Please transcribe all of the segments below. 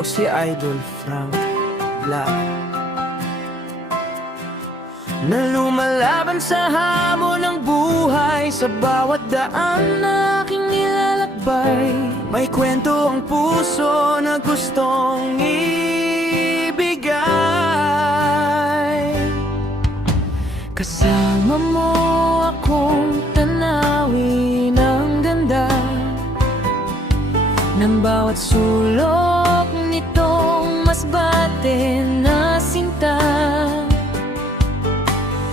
Ako si Idol Frank Vlog, na lumalaban sa hamon ng buhay. Sa bawat daan na aking nilalakbay, may kwento ang puso na gustong ibigay. Kasama mo akong tanawin ang ganda ng bawat sulok nitong masbate na sinta.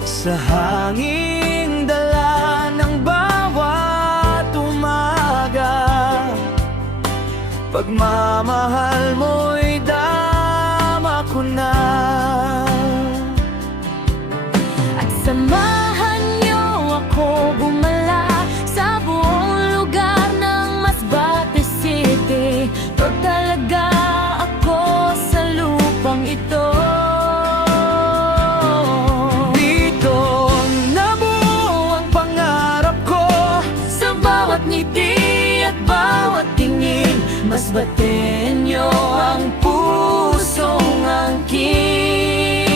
Sa hangin dala ng bawat umaga, pagmamahal mo'y dama ko na. At samahan niyo ako bumala sa buong lugar ng Masbate City. Proud talaga ako sa lupang ito. Dito nabuo ang pangarap ko, sa bawat ngiti at bawat tingin. Masbateño ang pusong angkin.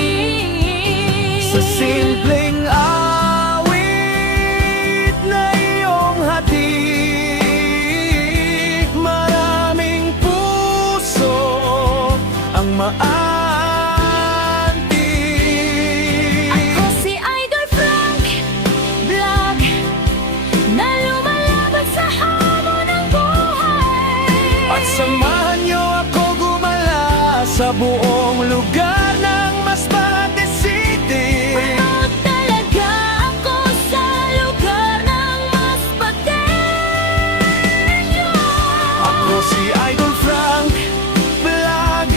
Sa simpleng awit na iyong hatid, maraming puso ang maantig. Ako si Idol Frank Vlog, na lumalaban sa hamon ng buhay. At samahan niyo ako gumala sa buong lugar ng Masbate City. Proud talaga ako sa lugar ng Masbateño. Ako si Idol Frank Vlog,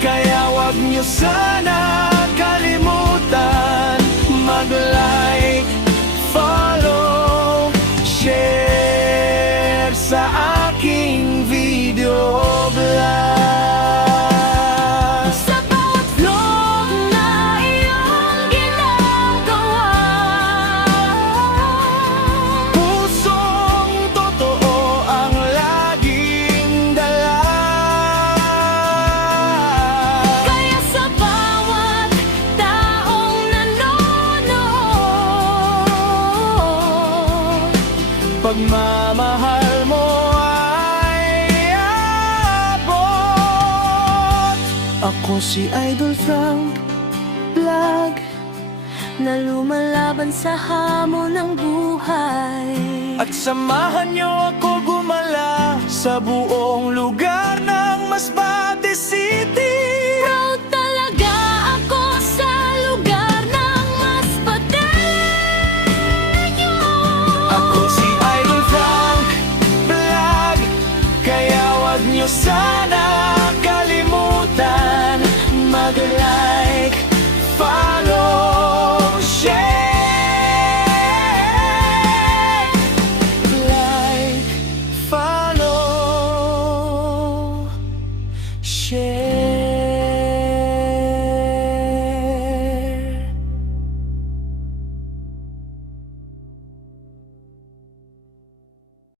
kaya wag niyo sana kalimutan mag-like, follow, share sa aking video vlog. Sa bawat vlog na iyong ginagawa, Pusong totoo ang laging dala. kaya sa bawat taong nanonood, Pagmamahal mo ay abot. Ako si Idol Frank Vlog, na lumalaban sa hamon ng buhay. at samahan niyo ako gumala sa buong lugar ng Masbate City. Proud talaga ako sa lugar ng Masbateño. Ako si Idol Frank Vlog, kaya wag niyo sana kalimutan mag-like, follow, share. Like, follow, share.